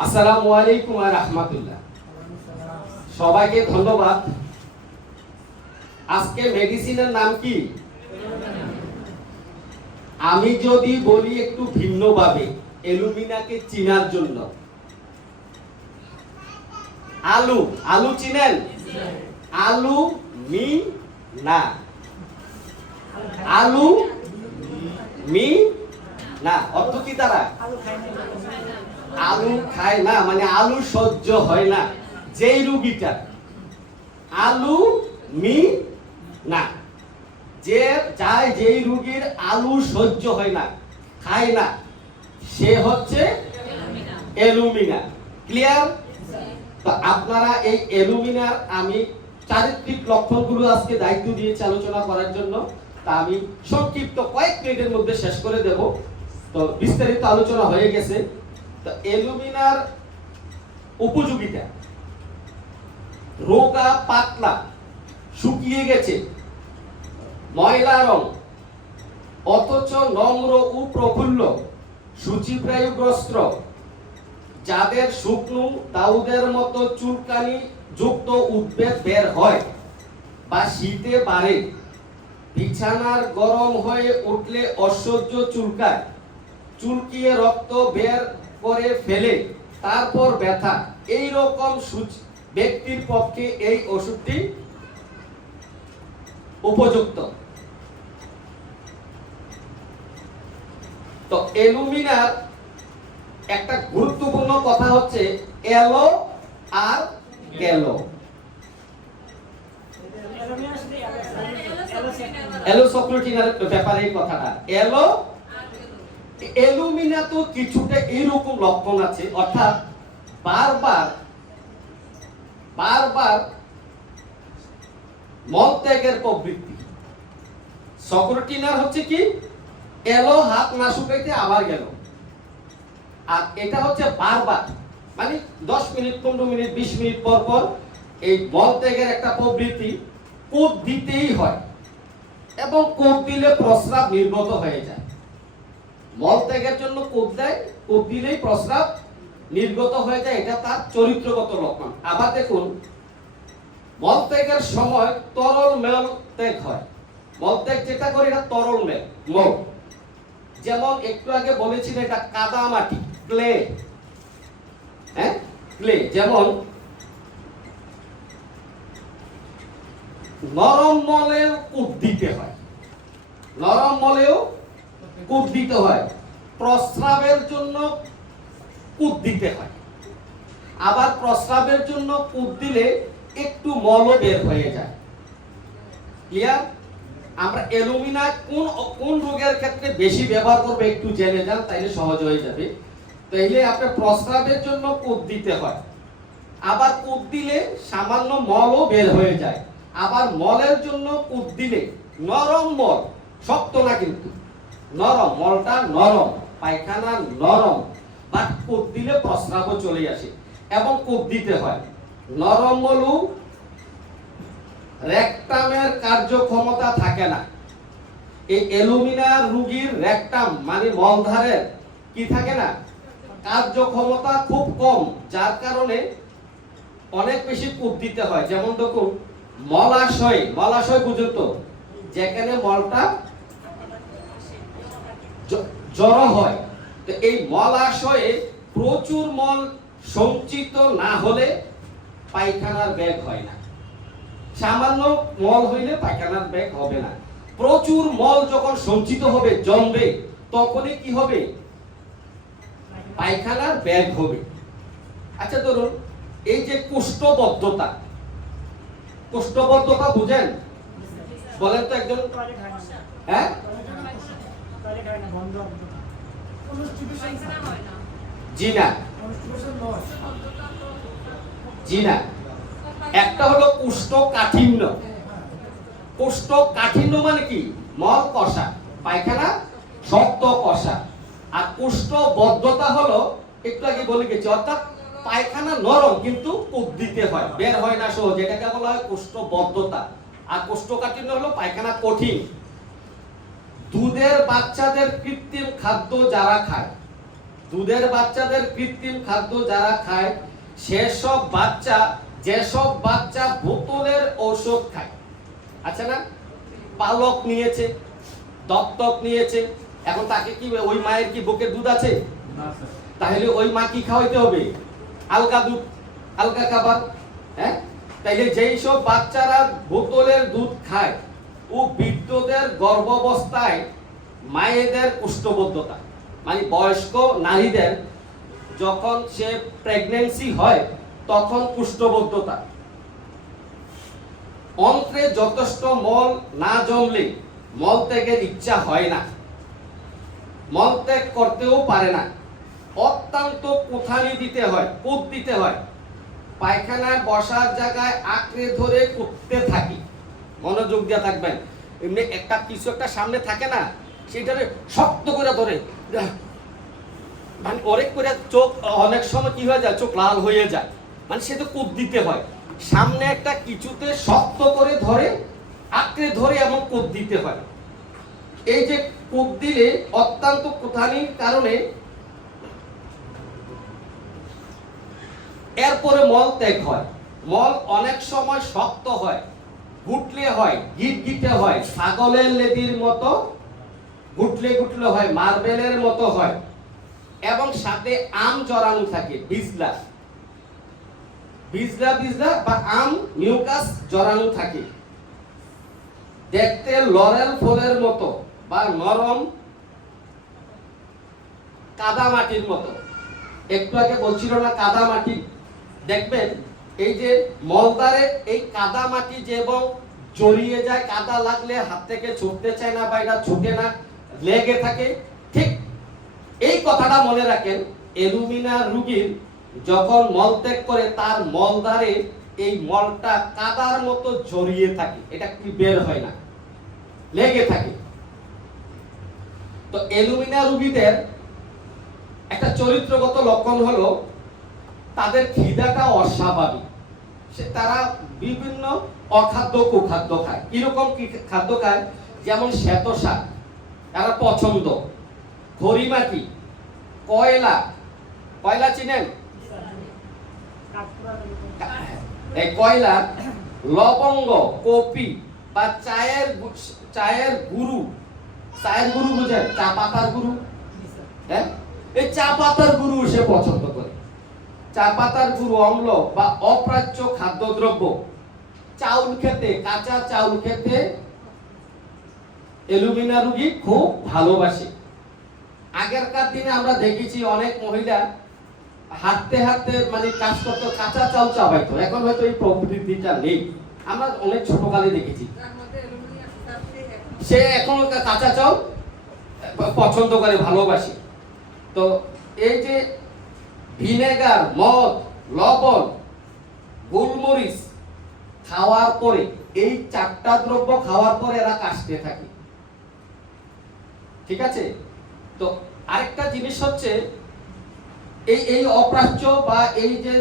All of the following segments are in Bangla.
আসসালামু আলাইকুম ওয়া রাহমাতুল্লাহ। সবাইকে ধন্যবাদ। আজকে মেডিসিনের নাম কি? আমি যদি বলি একটু ভিন্নভাবে অ্যালুমিনাকে চিনার জন্য, আলু, আলু চিনেন? আলু মি না, আলু মি না, অর্থ কি তারা? আলু খায় না, মানে আলু সহ্য হয় না। যেই রোগীটা আলু মি না, যে চায়, যেই রোগীর আলু সহ্য হয় না, খায় না, সে হচ্ছে অ্যালুমিনা। ক্লিয়ার? তো আপনারা এই অ্যালুমিনার আমি চারিত্রিক লক্ষণগুলো আজকে দায়িত্ব দিয়েছি আলোচনা করার জন্য। তা আমি সংক্ষিপ্ত কয়েক মিনিটের মধ্যে শেষ করে দেব। তো বিস্তারিত আলোচনা হয়ে গেছে। তো অ্যালুমিনার উপযোগিতা: রোগা পাতলা, শুকিয়ে গেছে, ময়লা রং, অথচ নম্র ও প্রফুল্ল, শুচিপ্রায়গ্রস্ত, যাদের শুকনো দাউদের মতো চুলকানি যুক্ত উদ্বেগ বের হয় বা শীতে বাড়ে, বিছানার গরম হয়ে উঠলে অসহ্য চুলকায়, চুলকিয়ে রক্ত বের করে ফেলে, তারপর ব্যথা, এই রকম ব্যক্তির পক্ষে এই ওষুধটি উপযুক্ত। তো অ্যালুমিনার একটা গুরুত্বপূর্ণ কথা হচ্ছে এলো আর গেল। অ্যালোসক্লোটিনার ব্যাপারে এই কথাটা এলো। অ্যালুমিনা তো কিছুটা এইরকম লক্ষণ আছে, অর্থাৎ বারবার বারবার মলত্যাগের প্রবৃত্তি। সক্লোটিনার হচ্ছে কি, এলো, হাত না শুকাইতে আবার গেল। আর এটা হচ্ছে বারবার, মানে 10 মিনিট, 15 মিনিট, 20 মিনিট পর পর এই মলত্যাগের একটা প্রবৃত্তি। কোপ দিতেই হয়, এবং কোপ দিলে প্রস্রাব নির্গত হয়ে যায়। মলত্যাগের জন্য কোপ দেয়, কোপ দিলেই প্রস্রাব নির্গত হয়ে যায়। এটা তার চরিত্রগত লক্ষণ। আবার দেখুন, মলত্যাগের সময় তরল মল ত্যাগ হয়। মলত্যাগ যেটা করে এটা তরল মল। যেমন একটু আগে বলেছিলেন এটা কাদা মাটি, ক্লে, হ্যাঁ, ক্লে। যেমন নরম মলেও কূপ দিতে হয়, নরম মলেও কূপ দিতে হয়। প্রস্রাবের জন্য কূপ দিতে হয়। আবার প্রস্রাবের জন্য কূপ দিলে একটু মলও বের হয়ে যায়। ক্লিয়ার? আমরা অ্যালুমিনা কোন কোন রোগের ক্ষেত্রে বেশি ব্যবহার করবে একটু জেনে যান, তাইলে সহজ হয়ে যাবে। তাইলে আপনার প্রস্রাবের জন্য কূপ দিতে হয়, আবার কূপ দিলে সামান্য মলও বের হয়ে যায়। আবার মলের জন্য কূপ দিলে নরম মল, শক্ত না কিন্তু নরম, মলটা নরম, পায়খানা নরম, বাট কূপ দিলে প্রস্রাবও চলে আসে, এবং কূপ দিতে হয়। নরম মলু রেকটামের কার্যক্ষমতা থাকে না। এই অ্যালুমিনা রোগীর রেকটাম মানে মলদ্বারের কি থাকে না, কার্যক্ষমতা খুব কম, যার কারণে অনেক বেশি কূপ দিতে হয়। যেমন দেখুন, মলাশয়, মলাশয় বুঝুন তো, যেখানে মলটা জড়ো হয়। তো এই মলাশয়ে প্রচুর মল সঞ্চিত না হলে পায়খানার ব্যাগ হয় না। সামান্য মল হইলে পায়খানার ব্যাগ হবে না। প্রচুর মল যখন সঞ্চিত হবে, জমবে, তখনই কি হবে, পায়খানার ব্যাগ হবে। আচ্ছা ধরুন, এই যে কোষ্ঠবদ্ধতা, কোষ্ঠবদ্ধতা বুঝেন? বলেন তো একজন। হ্যাঁ, জি না, জি না। একটা হলো কোষ্ঠকাঠিন্য। কোষ্ঠকাঠিন্য মানে কি, মল কষা, পায়খানা শক্ত কষা। আর কোষ্ঠবদ্ধতা হলো একটু আগে বলে গেছি, অর্থাৎ পায়খানা নরম কিন্তু কূপ দিতে হয়, বের হয় না সহজ, এটাকে বলা হয় কোষ্ঠবদ্ধতা। আর কোষ্ঠকাঠিন্য হলো পায়খানা কঠিন। দুধের বাচ্চাদের কৃত্রিম খাদ্য যারা খায়, দুধের বাচ্চাদের কৃত্রিম খাদ্য যারা খায় যেসব বাচ্চা বোতলের ঔষধ খায়, আচ্ছা না, পালক নিয়েছে, দত্তক নিয়েছে, এখন তাকে কি ওই মায়ের কি বুকের দুধ আছে? তাহলে ওই মা কি খাওয়াইতে হবে? আলগা দুধ, আলগা খাবার। হ্যাঁ, তাইলে যেই সব বাচ্চারা বোতলের দুধ খায় ও বৃদ্ধদের গর্ভাবস্থায় মায়েদের কুষ্ঠবদ্ধতা, মানে বয়স্ক নারীদের যখন সে প্রেগন্যান্সি হয় তখন কুষ্ঠবদ্ধতা, অন্ত্রে যথেষ্ট মল না জমলে মল ত্যাগের ইচ্ছা হয় না, মল ত্যাগ করতেও পারে না, অত্যন্ত কুথানি দিতে হয়, কূপ দিতে হয়, পায়খানায় বসার জায়গায় আঁকড়ে ধরে কুটতে থাকি। মনোযোগ দিয়ে থাকবেন। এমনি একটা কিছু একটা সামনে থাকে না, সেটারে শক্ত করে ধরে, মানে অনেক করে চোখ অনেক সময় কি হয়ে যায়, চোখ লাল হয়ে যায়, মানে সে তো কূপ দিতে হয়। সামনে একটা কিছুতে শক্ত করে ধরে, আঁকড়ে ধরে এমন কূপ দিতে হয়। এই যে কূপ দিলে অত্যন্ত কুথানির কারণে এরপরে মল ত্যাগ হয়। মল অনেক সময় শক্ত হয়, গুটলে হয়, গিটগিটে হয়, ছাগলের লেদির মতো গুটলে গুটলে হয়, মার্বেলের মতো হয়, এবং সাথে আম জড়ানো থাকে, বিজলা বিজলা বিজলা বা আম মিউকাস জড়ানো থাকে, দেখতে লরেল ফুলের মতো বা নরম কাদা মাটির মতো। একটু আগে বলছিল না কাদা মাটি, দেখবেন এই যে মলদ্বারে এই কাদা মাটি যে এবং জড়িয়ে যায়, কাদা লাগলে হাত থেকে ছুটতে চায় না বা এটা ছুটে না, লেগে থাকে। ঠিক এই কথাটা মনে রাখেন, অ্যালুমিনা রোগীর যখন মলত্যাগ করে তার মলদ্বারে এই মলটা কাদার মতো জড়িয়ে থাকে, এটা কি বের হয় না, লেগে থাকে। তো অ্যালুমিনা রোগীদের একটা চরিত্রগত লক্ষণ হলো তাদের খিদাটা অস্বাভাবিক, তারা বিভিন্ন অখাদ্য কুখাদ্য খায়। কিরকম কি খাদ্য খায়? যেমন শ্বেত শাক এরা পছন্দ, খড়িমাটি, কয়লা, কয়লা চিনেন? এই কয়লা, লবঙ্গ, কপি বা চায়ের গুরু বুঝেন? চা পাতার গুরু, হ্যাঁ, এই চা পাতার গুরু সে পছন্দ করে। চা পাতার গুরু, অম্ল বা অপ্রাচ্য খাদ্যদ্রব্য, চাউল খেতে, কাঁচা চাউল খেতে অ্যালুমিনা রোগী খুব ভালোবাসে। আগেরকার দিনে আমরা দেখেছি অনেক মহিলা হাঁটতে হাঁটতে মানে কাজ করতে কাঁচা চাউল চাবাইতো, এখন হয়তো এই প্রবৃত্তিটা নেই। আমরা অনেক ছোটকালে দেখেছি সে এখন কাঁচা চাউল পছন্দ করে, ভালোবাসে। তো এই যে ভিনেগার, মদ, লবণ, গোলমরিচ খাওয়ার পরে, এই চারটা দ্রব্য খাওয়ার পরে এরা কাশতে থাকে, ঠিক আছে? তো আরেকটা জিনিস হচ্ছে এই অপ্রাচ্য বা এই যে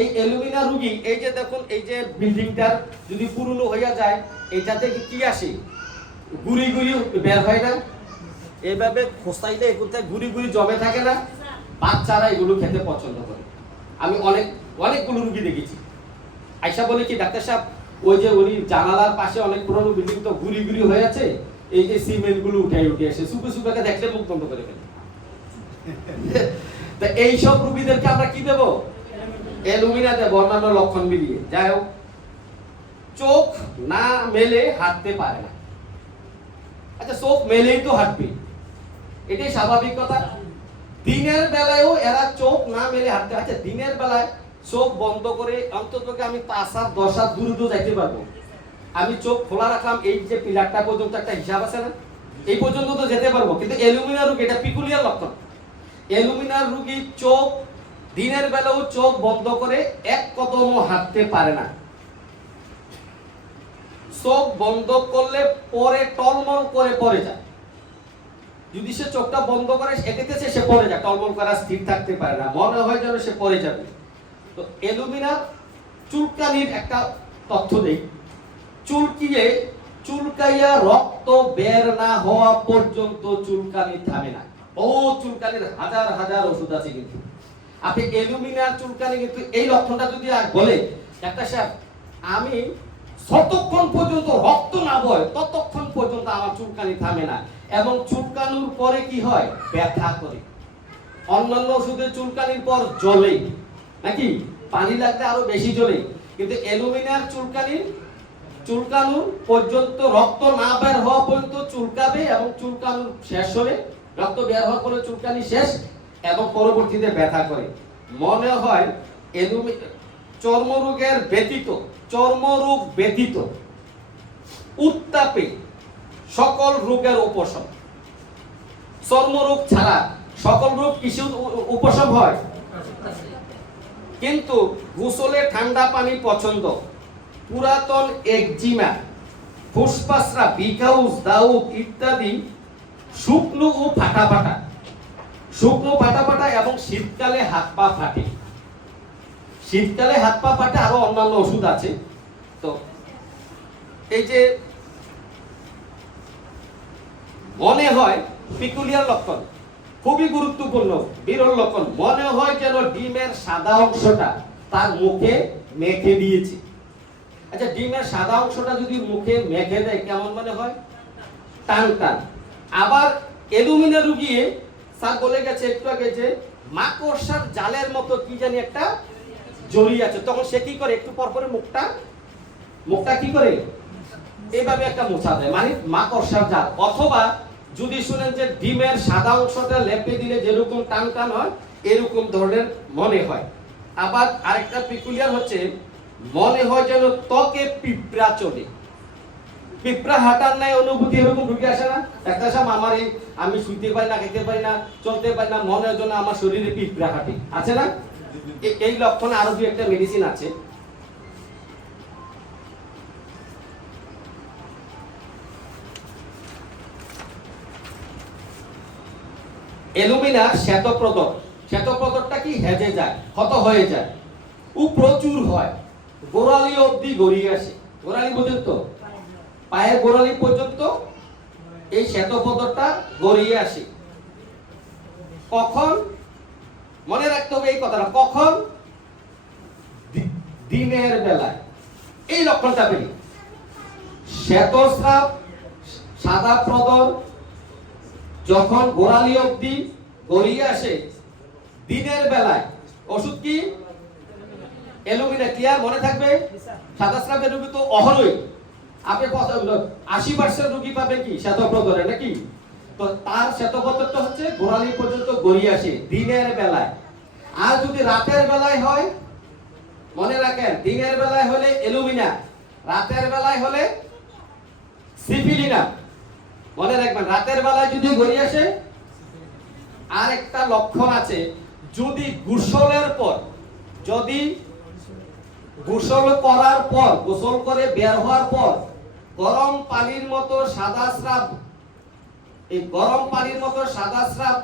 এই অ্যালুমিনা রোগী, এই যে দেখুন এই যে বিল্ডিংটার যদি পুরনো হইয়া যায়, এটাতে কি আসে? গুড়ি গুড়ি বের হয় না? এইভাবে খোসাইলে এগুলোতে গুড়ি গুড়ি জমে থাকে না? বাচ্চারা এগুলো খেতে পছন্দ করে। আমি অনেকগুলো রোগী দেখেছি, আয়সা বলে কি ডাক্তার সাহেব ওই যে উনি জানালার পাশে অনেক পুরনো বিল্ডিং তো গুড়ি গুড়ি হয়ে আছে, এই যে সিমেন্ট গুলো উঠে আসে, সুপে সুপেকে দেখলে মুখ বন্ধ করে ফেলে। তা এইসব রোগীদেরকে আমরা কি দেব? অ্যালুমিনা দেব, অন্যান্য লক্ষণ মিলিয়ে। যাই হোক, চোখ না মেলে হাঁটতে পারে না। আচ্ছা, চোখ মেলেই তো হাঁটবে, এটাই স্বাভাবিক কথা। দিনের বেলায়ও এরা চোখ না মেলে হাঁটতে। আচ্ছা, দিনের বেলায় চোখ বন্ধ করে অন্তত আমি 5 হাত 10 হাত দূরে যাইতে পারবো। আমি চোখ খোলা রাখলাম, এই যে পিলারটা পর্যন্ত একটা হিসাব আছে না, এই পর্যন্ত তো যেতে পারবো। কিন্তু অ্যালুমিনা রোগী এটা পিকুলিয়ার লক্ষণ। অ্যালুমিনা রোগী চোখ দিনের বেলাও চোখ বন্ধ করে এক কদমও হাঁটতে পারে না। চোখ বন্ধ করলে পরে টলমল করে পড়ে যায়। যদি সে চোখটা বন্ধ করে এগেতেছে, সে পড়ে যায়, টলমল করা স্থির থাকতে পারে না, মনে হয় যেন সে পড়ে যাবে। তো অ্যালুমিনা চুলকানির একটা তথ্য দেই। চুলকাইয়া রক্ত বের না হওয়া পর্যন্ত চুলকানি থামে না। বহু চুলকানির হাজার হাজার ওষুধ আছে। কিন্তু আপনি অ্যালুমিনিয়াম চুলকানি কিন্তু এই লক্ষণটা যদি আর বলে ডাক্তার সাহেব আমি যতক্ষণ পর্যন্ত রক্ত না বয় ততক্ষণ পর্যন্ত আমার চুলকানি থামে না, এবং চুলকানোর পরে কি হয়, ব্যথা করে। অন্যান্য ওষুধের চুলকানির পর জ্বলে নাকি, পানি লাগলে আরো বেশি জ্বলে, কিন্তু অ্যালুমিনিয়াম চুলকানোর পর্যন্ত রক্ত না বের হওয়া পর্যন্ত চুলকাবে, এবং চুলকানোর শেষ হলে রক্ত বের হওয়ার পরে চুলকানি শেষ, এবং পরবর্তীতে ব্যথা করে। মনে হয় চর্মরোগ ব্যতীত উত্তাপে সকল রোগের উপশম। চর্মরোগ ছাড়া সকল রোগ কিছু উপশম হয়, কিন্তু গোসলে ঠান্ডা পানি পছন্দ, পুরাতন একজিমা, ফুসফাসরা, বিকাউস, দাউদ ইত্যাদি শুকনো ও ফাটা এবং শীতকালে হাত পা ফাটে। আরো অন্যান্য ওষুধ আছে। তো এই যে মনে হয় পিকুলিয়ার লক্ষণ খুবই গুরুত্বপূর্ণ, বিরল লক্ষণ। মনে হয় যেন ডিমের সাদা অংশটা তার মুখে মেখে দিয়েছে। আচ্ছা, ডিমের সাদা অংশটা যদি মুখে মেখে দেয় কেমন মনে হয়, টান টান। আবার অ্যালুমিনিয়াম রুগিয়ে স্যার বলে গেছে একটু আগে যে মাকড়সার জালের মতো কি জানি একটা জড়িয়ে আছে, তখন সে কি করে, একটু পর পরে মুখটা কি করে এইভাবে একটা মোছা দেয়, মানে মাকড়সার জাল। অথবা যদি শুনেন যে ডিমের সাদা অংশটা লেপে দিলে যেরকম টান টান হয় এরকম ধরনের মনে হয়। আবার আরেকটা পিকুলিয়ার হচ্ছে মনে হয় যেন ত্বকে পিঁপড়া চলে, পিঁপড়া হাঁটার নাই অনুভূতি, এরকম ঢুকে আসে না একটা সাম আমার আমি শুইতে পারি না, খেতে পারি না, চলতে পারি না, মনে হয় যেন আমার শরীরে পিঁপড়া হাঁটে, আছে না? এই লক্ষণে আরো দুই একটা মেডিসিন আছে। অ্যালুমিনিয়াম শ্বেতপ্রদরটা কি হেজে যায়, ক্ষত হয়ে যায়, ও প্রচুর হয়, গোড়ালি অবধি গড়িয়ে আসে। গোড়ালি পর্যন্ত, পায়ের গোড়ালি পর্যন্ত এই শ্বেতপ্রদরটা গড়িয়ে আসে। কখন মনে রাখতে হবে এই কথাটা, কখন, দিনের বেলায় এই লক্ষণটা পেলি শ্বেতস্রাব, সাদা প্রদর যখন গোড়ালি অবধি গড়িয়ে আসে দিনের বেলায়। ওষুধ কি, অ্যালুমিনিয়াম। ক্লিয়ার, মনে থাকবে। সাদা স্রাবের রোগী তো অহরই, আপনি 80% রোগী পাবেন কি শ্বেতপ্রদরে নাকি। তো তার শ্বেতপ্রদরটা হচ্ছে গোড়ালি পর্যন্ত গড়িয়ে আসে দিনের বেলায়। আর যদি রাতের বেলায় হয়, মনে রাখেন, দিনের বেলায় হলে অ্যালুমিনিয়াম, রাতের বেলায় হলে সিফিলিনাম। মনে রাখবেন, রাতের বেলায় যদি গড়িয়ে আসে। আর একটা লক্ষণ আছে, যদি গোসলের পর, যদি গোসল করার পর, গোসল করে বের হওয়ার পর গরম পানির মতো সাদা স্রাব, এই গরম পানির মতো সাদা স্রাব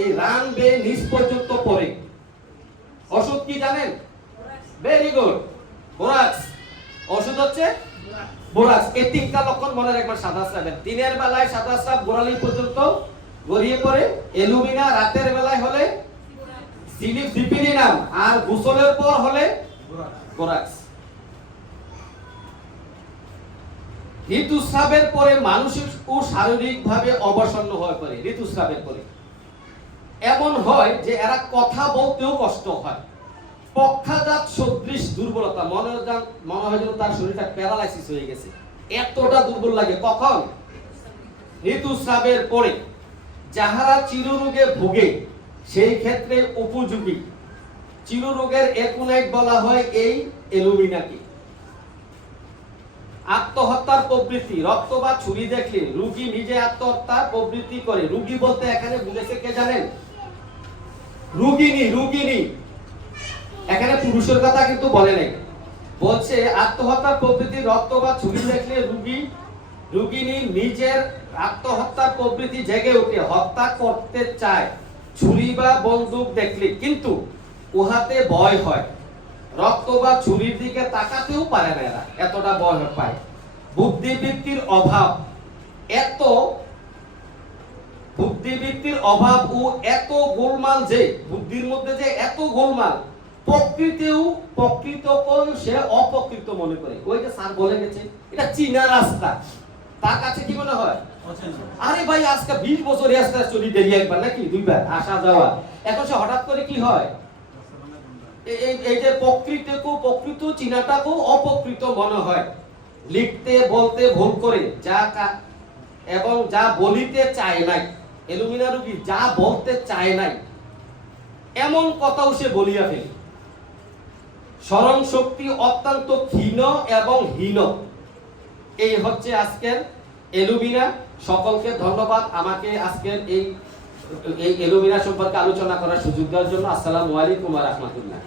এই রান বেয়ে নিচ পর্যন্ত পড়ে, ওষুধ কি জানেন? Very good, borax. ওষুধ হচ্ছে বোরাক্স। এই তিনটা লক্ষণ মনে রাখবেন সাদা স্রাবের। দিনের বেলায় সাদা স্রাব গোড়ালি পর্যন্ত গড়িয়ে পড়ে অ্যালুমিনিয়াম, রাতের বেলায় হলে সিফিলিনাম, আর গোসলের পর হলে বোরাক্স। ঋতুস্রাবের পরে মানসিক ও শারীরিক ভাবে অবসন্ন হয়ে পড়ে। ঋতুস্রাবের পরে এমন হয় যে এরা কথা বলতেও কষ্ট হয়, পক্ষাঘাত সদৃশ দুর্বলতা, মনে হয় যেন তার শরীরটা প্যারালাইসিস হয়ে গেছে, এতটা দুর্বল লাগে। কখন? ঋতুস্রাবের পরে। যাহারা চিররোগে ভোগে সেই ক্ষেত্রে উপযোগী। চিররোগের একুনাইট বলা হয় এই অ্যালুমিনাকে। আত্মহত্যার প্রবৃত্তি, রক্ত বা ছুরি দেখলে রোগী নিজে আত্মহত্যার প্রবৃত্তি করে। রোগী বলতে এখানে বুঝেছে কে জানেন? রোগিনী। এখানে পুরুষের কথা কিন্তু বলে নাই, বলছে আত্মহত্যার প্রবৃত্তি, রক্ত বা ছুরি দেখলে রোগিনী নিজের আত্মহত্যার প্রবৃত্তি জেগে ওঠে, হত্যা করতে চায় ছুরি বা বন্দুক দেখলে, কিন্তু উহাতে ভয় হয়, রক্ত বা ছুরির দিকে তাকাতেও পারে না, এরা এতটা ভয় পায়। বুদ্ধিবৃত্তির অভাব, এত বুদ্ধিবৃত্তির অভাব ও এত গোলমাল, যে বুদ্ধির মধ্যে যে এত গোলমাল, প্রকৃতকেও সে অপ্রকৃত মনে করে। ওই যে স্যার বলে গেছে এটা চীনা রাস্তা, তার কাছে কি মনে হয়? আরে ভাই আজকে 20 বছর রাস্তা চলি, দেরি একবার নাকি দুইবার আসা যাওয়া, এখন সে হঠাৎ করে কি হয় এই যে প্রকৃত চীনাটাকেও অপ্রকৃত মনে হয়। লিখতে বলতে ভুল করে এবং যা বলিতে চায় নাই, এলুমিনারু কি যা বলতে চায় নাই এমন কথাও সে বলিয়া ফেলে। স্মরণ শক্তি অত্যন্ত ক্ষীণ এবং হীন। এই হচ্ছে আজকের এলুমিনা। সকলকে ধন্যবাদ আমাকে আজকের এই এলুমিনা সম্পর্কে আলোচনা করার সুযোগ দেওয়ার জন্য। আসসালামু আলাইকুম ওয়া রাহমাতুল্লাহ।